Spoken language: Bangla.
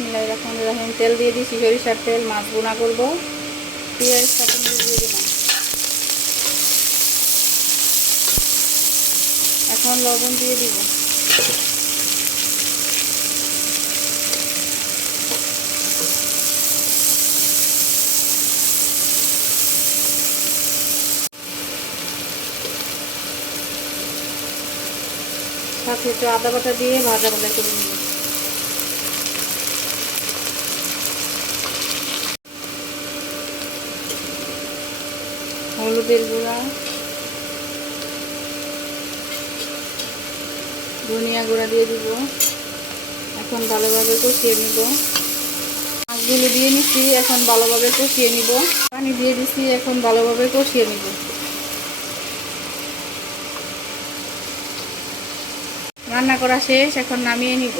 বিসমিল্লাহির রহমানির রহিম। তেল দিয়ে দিয়েছি, সরিষার তেল। মাছ ভুনা করবো। পেঁয়াজ কাঁচামরিচ দিয়ে দিলাম। এখন লবণ দিয়ে দিব। সাথে একটু আদা বাটা দিয়ে ভাজা ভাজা করে নিব। হলুদের গুঁড়া, ধনিয়া গুঁড়া দিয়ে দিব। এখন ভালোভাবে কষিয়ে নিব। মাছগুলো দিয়ে নিচ্ছি, এখন ভালোভাবে কষিয়ে নিব। পানি দিয়ে দিচ্ছি, এখন ভালোভাবে কষিয়ে নিব। রান্না করা শেষ, এখন নামিয়ে নিব।